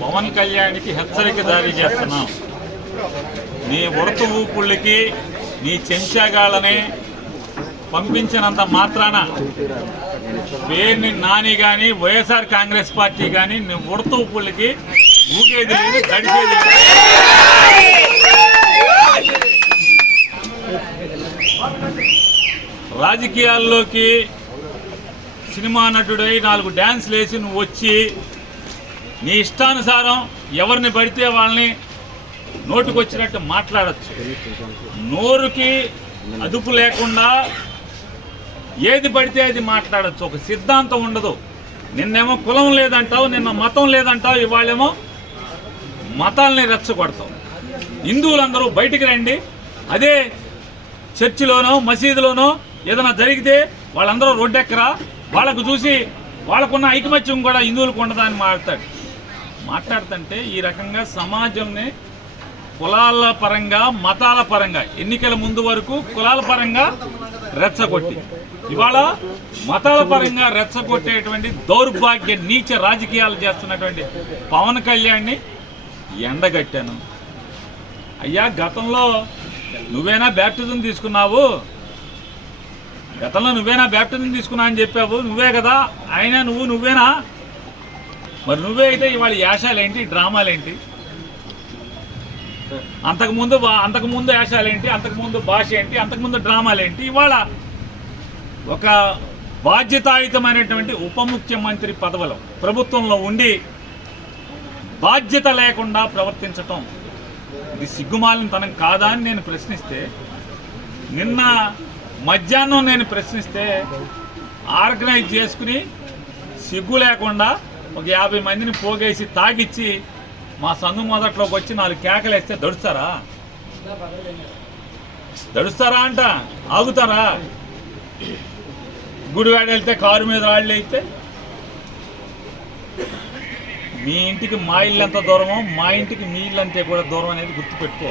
పవన్ కళ్యాణ్కి హెచ్చరిక జారీ చేస్తున్నాం. నీ ఉడత ఊపుళ్ళకి నీ చెంచాగాళ్ళని పంపించినంత మాత్రాన పేరుని నాని కానీ వైఎస్ఆర్ కాంగ్రెస్ పార్టీ కానీ నీ ఉడత ఊపుళ్ళకి ఊగేది లేదు గడిచేది లేదు. రాజకీయాల్లోకి సినిమా నటుడై నాలుగు డ్యాన్స్లు వేసి నువ్వు వచ్చి నీ ఇష్టానుసారం ఎవరిని పడితే వాళ్ళని నోటుకొచ్చినట్టు మాట్లాడచ్చు. నోరుకి అదుపు లేకుండా ఏది పడితే అది మాట్లాడచ్చు. ఒక సిద్ధాంతం ఉండదు. నిన్నేమో కులం లేదంటావు నిన్న మతం లేదంటావు ఇవాళేమో మతాల్ని రెచ్చగొడతావు. హిందువులందరూ బయటికి రండి. అదే చర్చిలోనో మసీదులోనో ఏదైనా జరిగితే వాళ్ళందరూ రోడ్డెక్కరా? వాళ్ళకు చూసి వాళ్ళకున్న ఐకమత్యం కూడా హిందువులకు ఉండదా అని మాట్లాడతాడు మాట్లాడుతుంటే ఈ రకంగా సమాజంని కులాల పరంగా మతాల పరంగా ఎన్నికల ముందు వరకు కులాల పరంగా రెచ్చగొట్టి ఇవాళ మతాల పరంగా రెచ్చగొట్టేటువంటి దౌర్భాగ్య నీచ రాజకీయాలు చేస్తున్నటువంటి పవన్ కళ్యాణ్ని ఎండగట్టాను. అయ్యా గతంలో నువ్వేనా బ్యాప్టిజం తీసుకున్నావు? గతంలో నువ్వేనా బ్యాప్టిజం తీసుకున్నా అని చెప్పావు? నువ్వే కదా? అయినా నువ్వు నువ్వేనా? మరి నువ్వే అయితే ఇవాళ యాషాలేంటి డ్రామాలేంటి? అంతకుముందు అంతకుముందు యాషాలేంటి అంతకుముందు భాష ఏంటి అంతకుముందు డ్రామాలేంటి? ఇవాళ ఒక బాధ్యతాయుతమైనటువంటి ఉప ముఖ్యమంత్రి పదవిలో ప్రభుత్వంలో ఉండి బాధ్యత లేకుండా ప్రవర్తించటం ఇది సిగ్గుమాలిన తనం కాదా అని నేను ప్రశ్నిస్తే నిన్న మధ్యాహ్నం నేను ప్రశ్నిస్తే ఆర్గనైజ్ చేసుకుని సిగ్గు లేకుండా ఒక యాభై మందిని పోగేసి తాగిచ్చి మా సందు మొదట్లోకి వచ్చి నాలుగు కేకలు వేస్తే దడుస్తారా? దడుస్తారా అంట? ఆగుతారా? గుడివాడ వెళ్తే కారు మీద రాళ్ళు అయితే మీ ఇంటికి మా ఇల్లు ఎంత దూరమో మా ఇంటికి మీ ఇల్లు అంతే కూడా దూరం అనేది గుర్తుపెట్టుకో.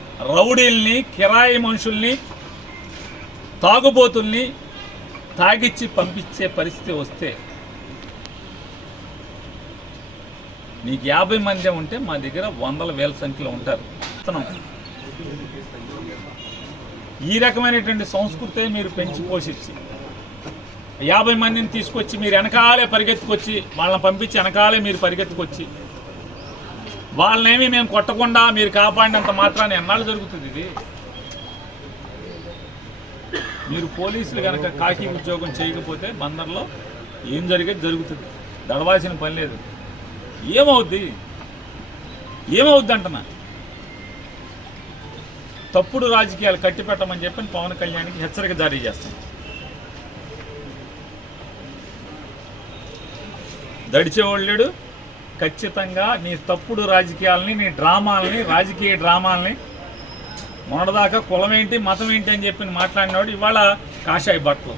రౌడీల్ని కిరాయి మనుషుల్ని తాగుబోతుల్ని తాగిచ్చి పంపించే పరిస్థితి వస్తే నీకు యాభై మంది ఉంటే మా దగ్గర వందల వేల సంఖ్యలో ఉంటారు. ఈ రకమైనటువంటి సంస్కృతే మీరు పెంచి పోషించి యాభై మందిని తీసుకొచ్చి మీరు వెనకాలే పరిగెత్తుకొచ్చి వాళ్ళని పంపించి వెనకాలే మీరు పరిగెత్తుకొచ్చి వాళ్ళనేమి మేము కొట్టకుండా మీరు కాపాడినంత మాత్రాన్ని ఎన్నాళ్ళు జరుగుతుంది ఇది? మీరు పోలీసులు కనుక కాకి ఉద్యోగం చేయకపోతే బందర్లో ఏం జరిగేది? జరుగుతుంది. దడవాల్సిన పని లేదు. ఏమవుద్ది? ఏమవుద్ది అంటున్నా తప్పుడు రాజకీయాలు కట్టిపెట్టమని చెప్పి పవన్ కళ్యాణ్కి హెచ్చరిక జారీ చేస్తాం. లేడు ఖచ్చితంగా నీ తప్పుడు రాజకీయాలని నీ డ్రామాలని రాజకీయ డ్రామాలని మొన్నదాకా కులం ఏంటి మతం ఏంటి అని చెప్పి మాట్లాడినవాడు ఇవాళ కాషాయ బట్టలు.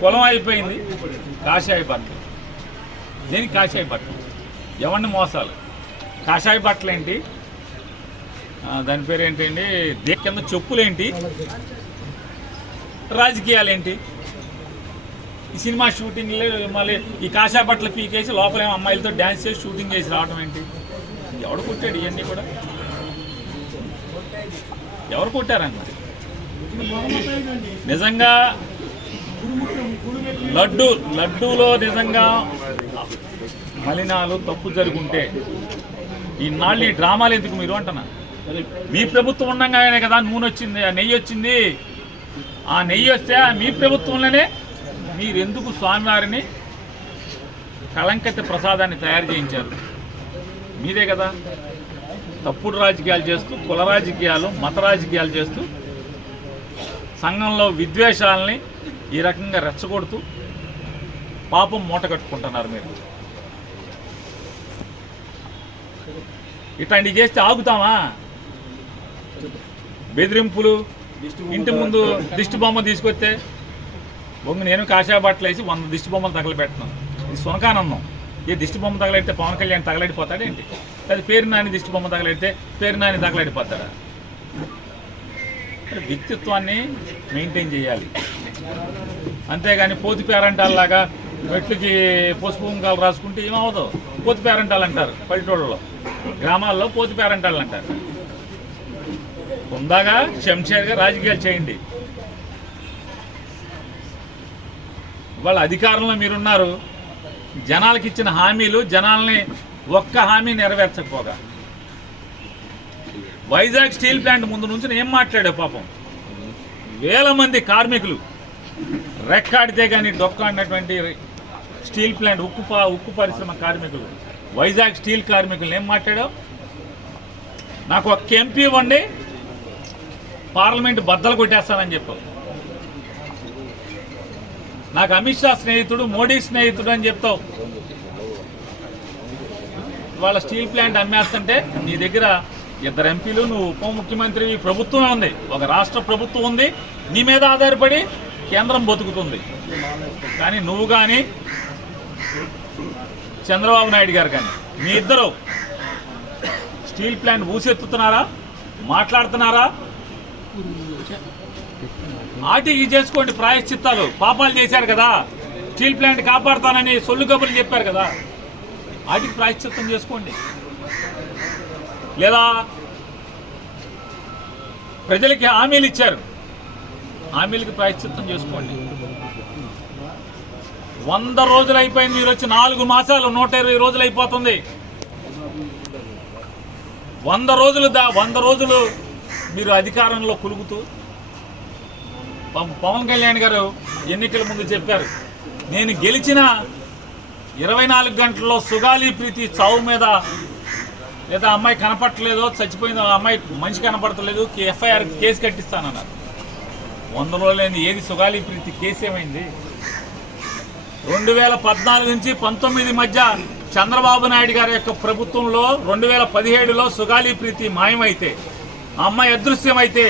కులం అయిపోయింది. కాషాయ బట్టలు. దేనికి కాషాయ బట్టలు? ఎవరిని మోసాలు? కాషాయ బట్టలు ఏంటి? దాని పేరు ఏంటండి దే కింద చెప్పులేంటి? రాజకీయాలు ఏంటి ఈ సినిమా షూటింగ్లో మళ్ళీ ఈ కాషా బట్టలు పీకేసి లోపల ఏమో అమ్మాయిలతో డ్యాన్స్ చేసి షూటింగ్ చేసి రావడం ఏంటి? ఎవడు కొట్టాడు ఇవన్నీ కూడా? ఎవరు కొట్టారన్న నిజంగా లడ్డు లడ్డూలో నిజంగా మలినాలు తప్పు జరుగుంటే ఈ ఈ డ్రామాలు ఎందుకు మీరు అంటున్నా? మీ ప్రభుత్వం ఉండగానే కదా నూనె వచ్చింది ఆ నెయ్యి వచ్చింది. ఆ నెయ్యి వస్తే ఆ మీ ప్రభుత్వంలోనే మీరెందుకు స్వామివారిని కళంకత ప్రసాదాన్ని తయారు చేయించారు? మీదే కదా. తప్పుడు రాజకీయాలు చేస్తూ కుల రాజకీయాలు మత రాజకీయాలు చేస్తూ సంఘంలో విద్వేషాలని ఈ రకంగా రెచ్చగొడుతూ పాపం మూట కట్టుకుంటున్నారు మీరు. ఇట్లాంటివి చేస్తే ఆగుతామా? బెదిరింపులు ఇంటి ముందు దిష్టి బొమ్మ తీసుకొస్తే బొంగు నేను కాషాయ బట్టలు వేసి వంద దిష్టి బొమ్మలు తగలబెడుతున్నాను ఇది సునకానందం ఏ దిష్టి బొమ్మ తగలెడితే పవన్ కళ్యాణ్ తగలడిపోతాడా ఏంటి? అది పేరు నాని దిష్టి బొమ్మ తగలెడితే పేరు నాని తగలడిపోతాడా? వ్యక్తిత్వాన్ని మెయింటైన్ చేయాలి. అంతేగాని పోతి పేరంటాల్లాగా మెట్లకి పసుపు రాసుకుంటే ఏమవుదు పోతి పేరంటాలు అంటారు పల్లెటూళ్ళలో. గ్రామాల్లో పోతి పేరంటాలు అంటారు ఉందాగా శంషేర్గా రాజకీయాలు చేయండి. వాళ్ళ అధికారంలో మీరున్నారు. జనాలకి ఇచ్చిన హామీలు జనాల్ని ఒక్క హామీ నెరవేర్చకపోగా. వైజాగ్ స్టీల్ ప్లాంట్ ముందు నుంచి ఏం మాట్లాడావు పాపం? వేల మంది కార్మికులు రెక్కాడితే కానీ డొక్కాడినటువంటి స్టీల్ ప్లాంట్ ఉక్కు ఉక్కు పరిశ్రమ కార్మికులు వైజాగ్ స్టీల్ కార్మికులు ఏం మాట్లాడావు నాకు ఒక్క ఎంపీ ఇవ్వండి పార్లమెంట్ బద్దలు కొట్టేస్తానని చెప్పావు. నాకు అమిత్ షా స్నేహితుడు మోడీ స్నేహితుడు అని చెప్తావు. వాళ్ళ స్టీల్ ప్లాంట్ అమ్మేస్తుంటే నీ దగ్గర ఇద్దరు ఎంపీలు నువ్వు ఉప ముఖ్యమంత్రి ప్రభుత్వమే ఉంది. ఒక రాష్ట్ర ప్రభుత్వం ఉంది. నీ మీద ఆధారపడి కేంద్రం బతుకుతుంది. కానీ నువ్వు కానీ చంద్రబాబు నాయుడు గారు కానీ మీ ఇద్దరు స్టీల్ ప్లాంట్ ఊసెత్తుతున్నారా? మాట్లాడుతున్నారా? ఆటికి చేసుకోండి ప్రాయశ్చిత్తాలు. పాపాలు చేశారు కదా. స్టీల్ ప్లాంట్ కాపాడుతానని సొల్లు కబుర్లు చెప్పారు కదా. వాటికి ప్రాయశ్చిత్తం చేసుకోండి. లేదా ప్రజలకి హామీలు ఇచ్చారు. హామీలకి ప్రాయశ్చిత్తం చేసుకోండి. వంద రోజులు అయిపోయింది మీరు వచ్చి నాలుగు మాసాలు నూట ఇరవై రోజులు అయిపోతుంది. వంద రోజులు దా వంద రోజులు మీరు అధికారంలో కులుగుతూ పవన్ కళ్యాణ్ గారు ఎన్నికల ముందు చెప్పారు నేను గెలిచిన ఇరవై నాలుగు గంటల్లో సుగాలి ప్రీతి చావు మీద లేదా అమ్మాయి కనపడట్లేదో చచ్చిపోయిందో అమ్మాయి మనిషి కనపడతలేదు ఎఫ్ఐఆర్ కేసు కట్టిస్తానన్నారు. వంద రోజులైంది ఏది సుగాలి ప్రీతి కేసు ఏమైంది? రెండు వేల పద్నాలుగు నుంచి పంతొమ్మిది మధ్య చంద్రబాబు నాయుడు గారి యొక్క ప్రభుత్వంలో రెండు వేల పదిహేడులో సుగాలి ప్రీతి మాయమైతే అమ్మాయి అదృశ్యమైతే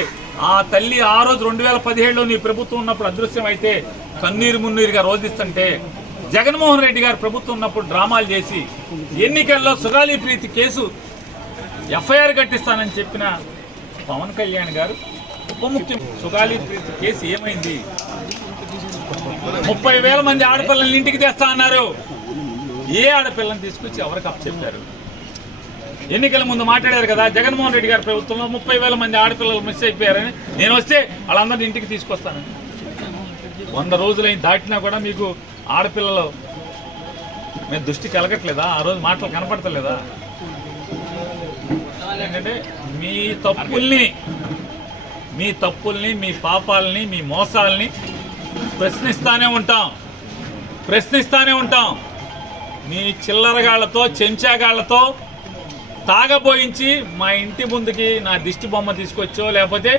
ఆ తల్లి ఆ రోజు రెండు వేల పదిహేడులో నీ ప్రభుత్వం ఉన్నప్పుడు అదృశ్యం అయితే కన్నీరు మున్నీరుగా రోధిస్తుంటే జగన్మోహన్ రెడ్డి గారు ప్రభుత్వం ఉన్నప్పుడు డ్రామాలు చేసి ఎన్నికల్లో సుగాలి ప్రీతి కేసు ఎఫ్ఐఆర్ కట్టిస్తానని చెప్పిన పవన్ కళ్యాణ్ గారు ఉప సుగాలి ప్రీతి కేసు ఏమైంది? ముప్పై వేల మంది ఆడపిల్లల్ని ఇంటికి తెస్తా అన్నారు. ఏ ఆడపిల్లని తీసుకొచ్చి ఎవరికి అప్పచెప్పారు? ఎన్నికల ముందు మాట్లాడారు కదా జగన్మోహన్ రెడ్డి గారి ప్రభుత్వంలో ముప్పై వేల మంది ఆడపిల్లలు మిస్ అయిపోయారని. నేను వస్తే వాళ్ళందరినీ ఇంటికి తీసుకొస్తాను. వంద రోజులైన దాటినా కూడా మీకు ఆడపిల్లలు మేము దృష్టి కలగట్లేదా? ఆ రోజు మాటలు కనపడతలేదా? ఏంటంటే మీ తప్పుల్ని మీ తప్పుల్ని మీ పాపాలని మీ మోసాలని ప్రశ్నిస్తానే ఉంటాం. ప్రశ్నిస్తానే ఉంటాం. మీ చిల్లరగాళ్ళతో చెంచాగాళ్ళతో తాగబోయించి మా ఇంటి ముందుకి నా దిష్టి బొమ్మ తీసుకొచ్చో లేకపోతే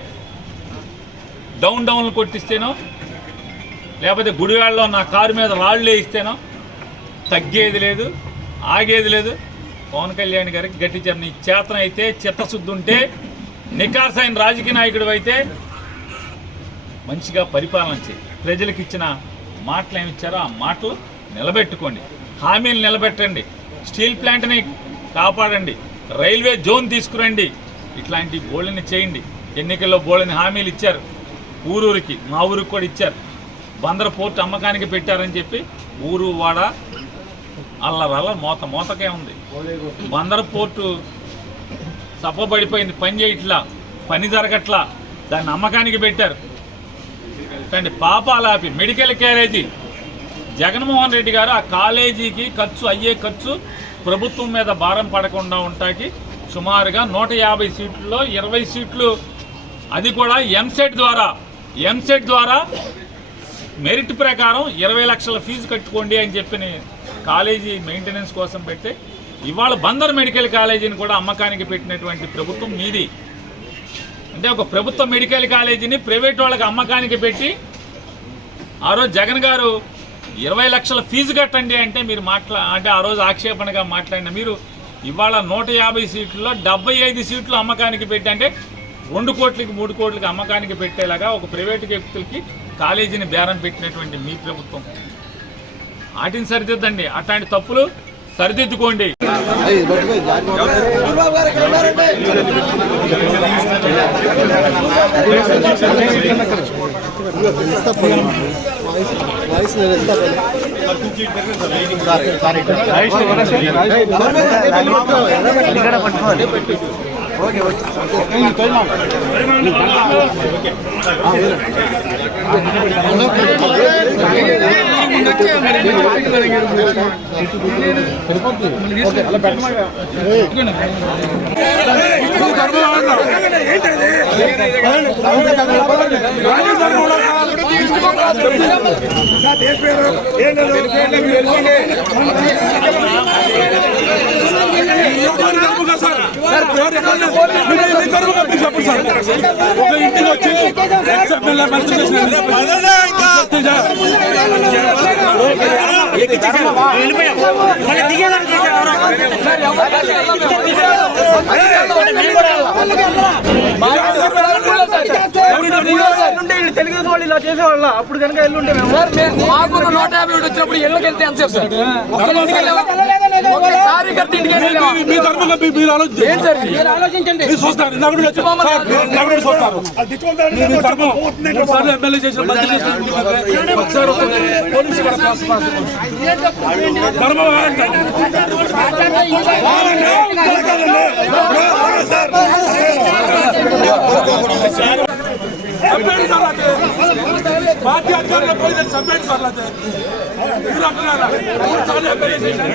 డౌన్ డౌన్లు కొట్టిస్తేనో లేకపోతే గుడివాళ్ళలో నా కారు మీద రాళ్ళు వేయిస్తేనో తగ్గేది లేదు ఆగేది లేదు. పవన్ కళ్యాణ్ గారికి గట్టి చర్ని చేతన అయితే చిత్తశుద్ధి ఉంటే నికార్సైన రాజకీయ నాయకుడు అయితే మంచిగా పరిపాలన చేయి. ప్రజలకు ఇచ్చిన మాటలు ఏమిచ్చారో ఆ మాటలు నిలబెట్టుకోండి. హామీలు నిలబెట్టండి. స్టీల్ ప్లాంట్ని కాపాడండి. రైల్వే జోన్ తీసుకురండి. ఇట్లాంటి బోళ్ళని చేయండి. ఎన్నికల్లో బోళ్ళని హామీలు ఇచ్చారు. ఊరూరికి మా ఊరికి కూడా ఇచ్చారు. బందర పోర్టు అమ్మకానికి పెట్టారని చెప్పి ఊరు వాడ అల్లరల్ల మోత మోతకే ఉంది. బందర పోర్టు సప్పబడిపోయింది పని చేయట్లా పని జరగట్లా. దాన్ని అమ్మకానికి పెట్టారు. కానీ పాపాలాపి మెడికల్ కాలేజీ. జగన్మోహన్ రెడ్డి గారు ఆ కాలేజీకి ఖర్చు అయ్యే ఖర్చు ప్రభుత్వం మీద భారం పడకుండా ఉంటాకి సుమారుగా నూట యాభై సీట్లలో ఇరవై సీట్లు. అది కూడా ఎంసెట్ ద్వారా. ఎంసెట్ ద్వారా మెరిట్ ప్రకారం ఇరవై లక్షల ఫీజు కట్టుకోండి అని చెప్పిన కాలేజీ మెయింటెనెన్స్ కోసం పెడితే ఇవాళ బందర్ మెడికల్ కాలేజీని కూడా అమ్మకానికి పెట్టినటువంటి ప్రభుత్వం మీది. అంటే ఒక ప్రభుత్వ మెడికల్ కాలేజీని ప్రైవేట్ వాళ్ళకి అమ్మకానికి పెట్టి ఆ రోజు జగన్ గారు ఇరవై లక్షల ఫీజు కట్టండి అంటే మీరు మాట్లా అంటే ఆ రోజు ఆక్షేపణగా మాట్లాడిన మీరు ఇవాళ నూట యాభై సీట్లలో డెబ్బై ఐదు సీట్లు అమ్మకానికి పెట్టి అంటే రెండు కోట్లకి మూడు కోట్లకి అమ్మకానికి పెట్టేలాగా ఒక ప్రైవేటు వ్యక్తులకి కాలేజీని బేరం పెట్టినటువంటి మీ ప్రభుత్వం. వాటిని సరిదిద్దండి. అట్లాంటి తప్పులు సరిదిద్దుకోండి. ఇక్కడ పట్టుకోవాలి ఓకే ఓకే ఒక ఇంటికి వచ్చి ఎక్సెప్ట్ మంచి తెలుగుదేశం వాళ్ళు ఇలా చేసేవాళ్ళ? అప్పుడు కనుక ఎల్లుంటే మేము. మాకు నూట యాభై ఒకటి వచ్చినప్పుడు ఇళ్ళకి వెళ్తే ఎంత సేపు సార్ ఇంటికి కార్యకర్త? మీ తరఫున మీరు ఆలోచించండి. ఏం సార్? ఆలోచించండి. మీరు చూస్తారు. ఇందాక నుండి వచ్చి- సార్, ఇందాక నుండి చూస్తారు. మీ- మీ తరఫున మూడు సార్లు ఎమ్మెల్యే చేసిన మంత్రి చేసిన ఒకసారి ఒక పోలీసు కూడా పాస్ పాస్ ధర్మం ఆగండి. సబ్మిట్ సార్ అయితే. పార్టీ అధికారులు పోయి సబ్మిట్ సార్ అయితే. మీరు అంటున్నారా? మూడు సార్లు ఎమ్మెల్యే చేసిన